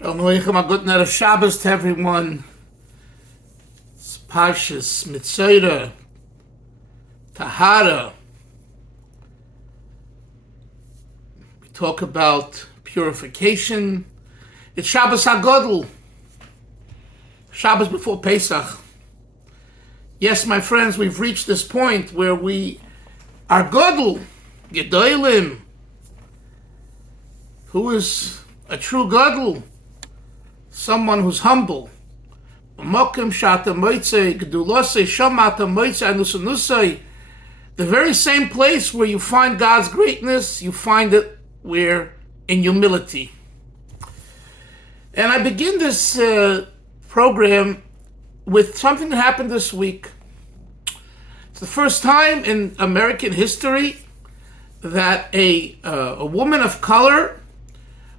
Shalom Aleichem, a good night of Shabbos to everyone. It's Parshas Mitzvah, Tahara. We talk about purification. It's Shabbos HaGodl, Shabbos before Pesach. Yes, my friends, we've reached this point where we are Godl, Gedolim. Who is a true Godl? Someone who's humble. The very same place where you find God's greatness, you find it where in humility. And I begin this program with something that happened this week. It's the first time in American history that a woman of color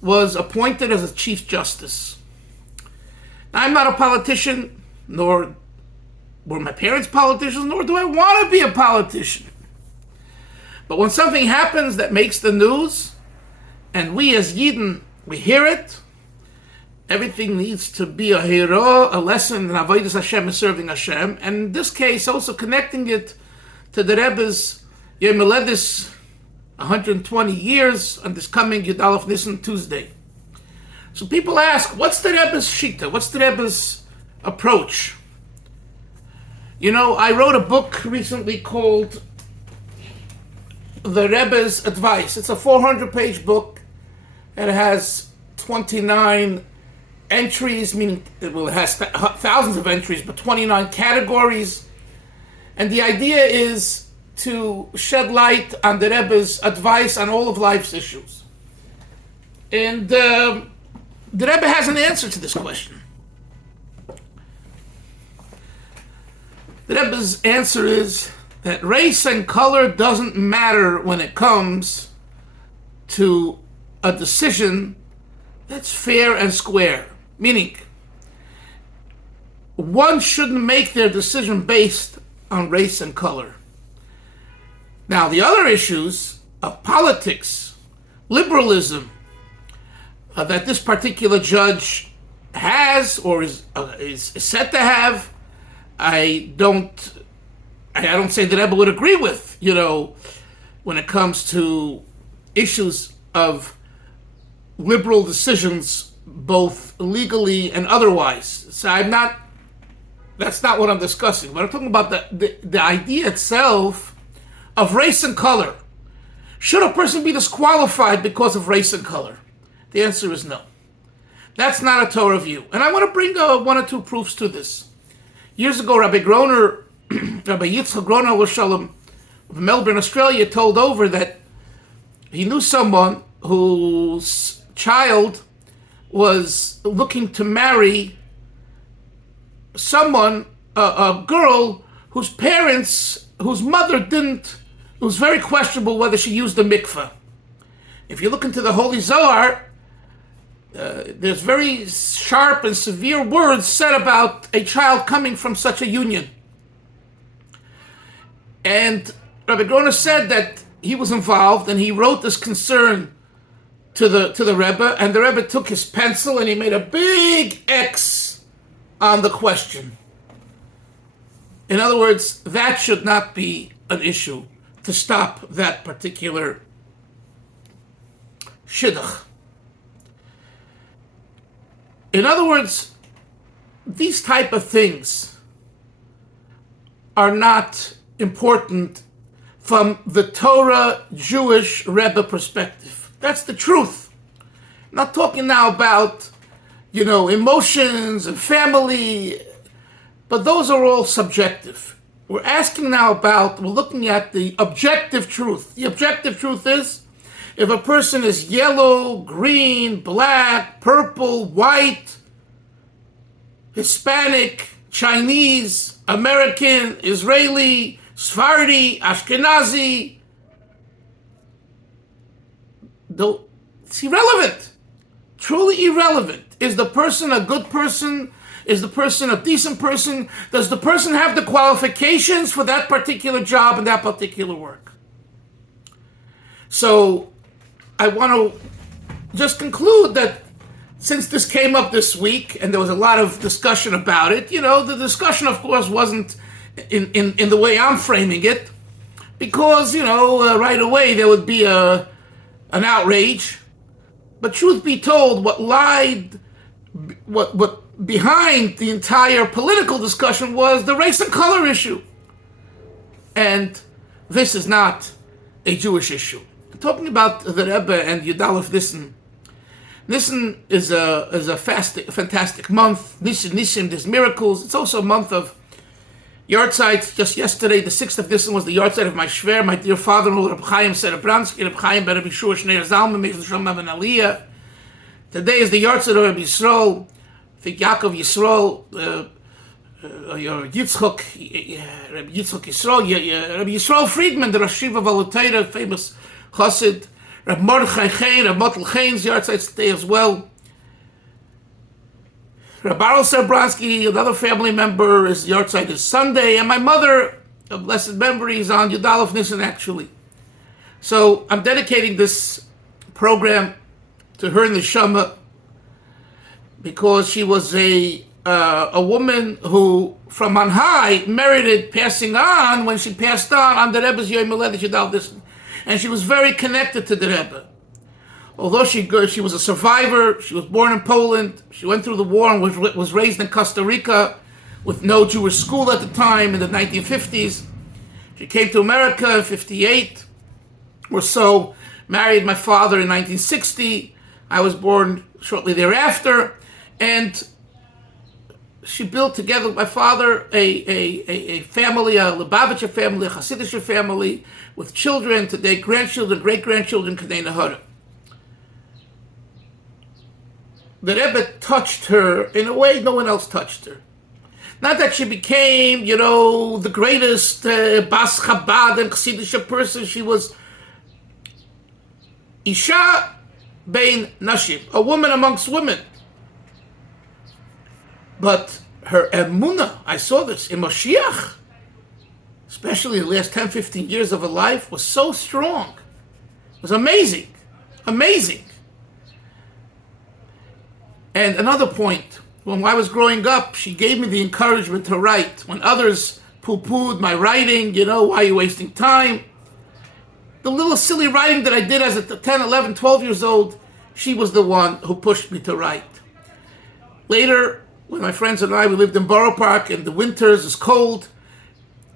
was appointed as a Chief Justice. I'm not a politician, nor were my parents politicians, nor do I want to be a politician. But when something happens that makes the news, and we as Yidden, we hear it, everything needs to be a hero, a lesson in Avodas Hashem and serving Hashem, and in this case also connecting it to the Rebbe's Yom Holedis, 120 years on this coming Yud Aleph Nissan Tuesday. So people ask, what's the Rebbe's shita? What's the Rebbe's approach? You know, I wrote a book recently called The Rebbe's Advice. It's a 400-page book, and it has 29 entries, meaning it has thousands of entries, but 29 categories. And the idea is to shed light on the Rebbe's advice on all of life's issues. And the Rebbe has an answer to this question. The Rebbe's answer is that race and color doesn't matter when it comes to a decision that's fair and square. Meaning, one shouldn't make their decision based on race and color. Now, the other issues of politics, liberalism, that this particular judge has or is set to have, I don't say that Rebbe would agree with, when it comes to issues of liberal decisions, both legally and otherwise. So that's not what I'm discussing, but I'm talking about the idea itself of race and color. Should a person be disqualified because of race and color? The answer is no. That's not a Torah view. And I want to bring one or two proofs to this. Years ago, Rabbi Groner, Rabbi Yitzchak Groner Shalom of Melbourne, Australia, told over that he knew someone whose child was looking to marry someone, a girl whose mother didn't, it was very questionable whether she used the mikveh. If you look into the Holy Zohar, there's very sharp and severe words said about a child coming from such a union. And Rabbi Groner said that he was involved and he wrote this concern to the Rebbe, and the Rebbe took his pencil and he made a big X on the question. In other words, that should not be an issue to stop that particular shidduch. In other words, these type of things are not important from the Torah Jewish Rebbe perspective. That's the truth. I'm not talking now about, emotions and family, but those are all subjective. We're looking at the objective truth. The objective truth is, if a person is yellow, green, black, purple, white, Hispanic, Chinese, American, Israeli, Sephardi, Ashkenazi, it's irrelevant. Truly irrelevant. Is the person a good person? Is the person a decent person? Does the person have the qualifications for that particular job and that particular work? So I want to just conclude that since this came up this week, and there was a lot of discussion about it, the discussion, of course, wasn't in the way I'm framing it, because, right away there would be an outrage. But truth be told, what behind the entire political discussion was the race and color issue. And this is not a Jewish issue. I'm talking about the Rebbe and Yudalef Nissan. Nissan is a fantastic month. Nissan, there's miracles. It's also a month of Yahrtzeit. Just yesterday, the 6th of Nissan, was the Yahrtzeit of my shver, my dear father-in-law, Reb Chaim Serebransky, Reb Chaim ben Reb Yeshua Shnei Zalman, Meir Shalom ben Aliyah. Today is the Yahrtzeit of Reb Yisrael. I think Yaakov Yisrael, Yitzchok Yisrael, Reb Yisrael Friedman, the Rosh Yeshiva Volotera, famous Chassid. Reb Mordechai Chaim, Reb Motel Chaim's Yahrtzeit today as well. Reb Baruch Serebransky, another family member, his Yahrtzeit is Sunday, and my mother, of blessed memory, is on Yudalef Nissan actually. So I'm dedicating this program to her neshama, because she was a woman who, from on high, merited passing on when she passed on the Rebbe's Yom Haledet Yudalef Nissan. And she was very connected to the Rebbe. Although she was a survivor, she was born in Poland, she went through the war and was raised in Costa Rica with no Jewish school at the time in the 1950s. She came to America in 1958 or so, married my father in 1960. I was born shortly thereafter, and she built together with my father a family, a Lubavitcher family, a Hasidic family, with children, today grandchildren, great-grandchildren, Kadei Nahara. The Rebbe touched her in a way no one else touched her. Not that she became, the greatest Bas Chabad and Chassidish person. She was Isha Bein Nashim, a woman amongst women. But her emunah, I saw this in Mashiach, especially the last 10, 15 years of her life, was so strong. It was amazing. Amazing. And another point, when I was growing up, she gave me the encouragement to write. When others poo-pooed my writing, why are you wasting time? The little silly writing that I did as a 10, 11, 12 years old, she was the one who pushed me to write. Later, when my friends and I, we lived in Borough Park, in the winters, it was cold,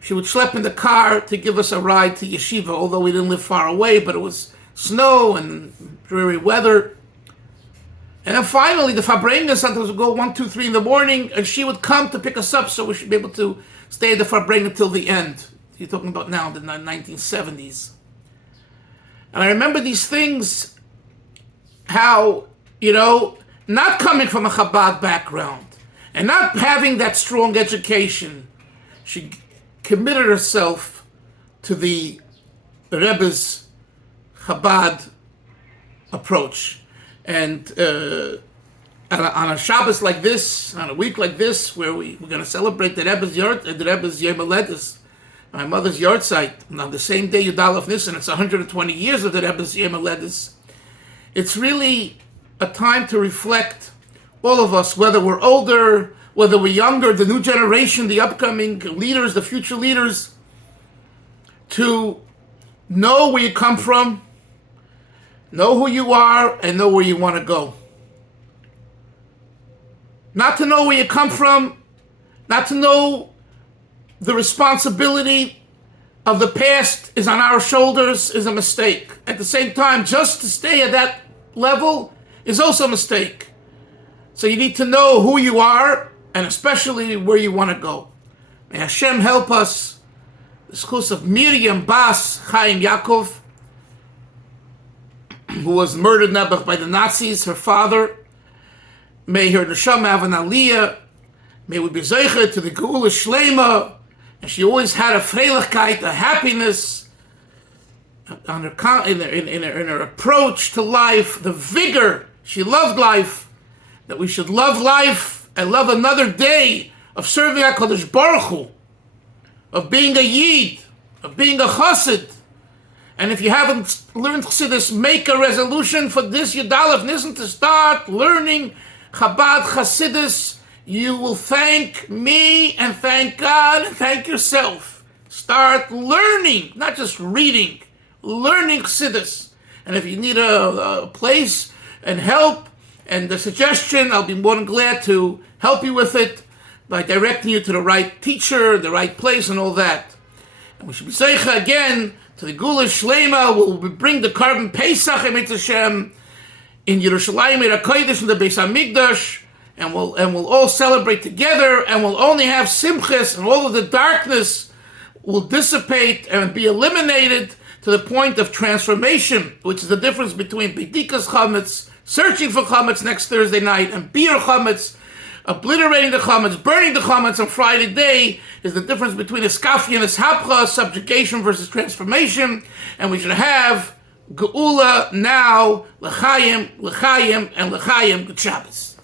she would schlep in the car to give us a ride to yeshiva, although we didn't live far away, but it was snow and dreary weather. And then finally, the Farbrengen sometimes would go 1, 2, 3 in the morning, and she would come to pick us up so we should be able to stay at the Farbrengen till the end. You're talking about now, the 1970s. And I remember these things, how, not coming from a Chabad background, and not having that strong education, she committed herself to the Rebbe's Chabad approach. And on a Shabbos like this, on a week like this, where we're going to celebrate the Rebbe's Yom Haledet, my mother's Yahrtzeit, and on the same day, Yudalef Nissan, it's 120 years of the Rebbe's Yom Haledet. It's really a time to reflect, all of us, whether we're older, whether we're younger, the new generation, the upcoming leaders, the future leaders, to know where you come from, know who you are, and know where you want to go. Not to know where you come from, not to know the responsibility of the past is on our shoulders is a mistake. At the same time, just to stay at that level is also a mistake. So you need to know who you are, and especially where you want to go. May Hashem help us. The schus of Miriam Bas Chaim Yaakov, who was murdered by the Nazis, her father. May her neshama have an aliyah. May we be zeicher to the Geula Shlema. And she always had a freilichkeit, a happiness on her, in her approach to life, the vigor. She loved life. That we should love life and love another day of serving HaKadosh Baruch Hu, of being a Yid, of being a Chassid, And if you haven't learned Chassidus, make a resolution for this Yud Aleph Nissan to start learning Chabad Chassidus. You will thank me and thank God and thank yourself. Start learning, not just reading, learning Chassidus. And if you need a place and help and a suggestion, I'll be more than glad to help you with it by directing you to the right teacher, the right place, and all that. And we should be Zeicha again to the Gula Shlema. We'll bring the Carbon Pesach in Hashem in Yerushalayim, in HaKodesh, in the Beis HaMikdash, and we'll all celebrate together, and we'll only have simchas, and all of the darkness will dissipate and be eliminated to the point of transformation, which is the difference between B'dikas Chametz, searching for Chametz next Thursday night, and Bir Chametz, obliterating the Chametz, burning the Chametz on Friday day, is the difference between Iskafia and Ishapcha, subjugation versus transformation. And we should have Geula now, L'chaim, L'chaim, and L'chaim, Good Shabbos.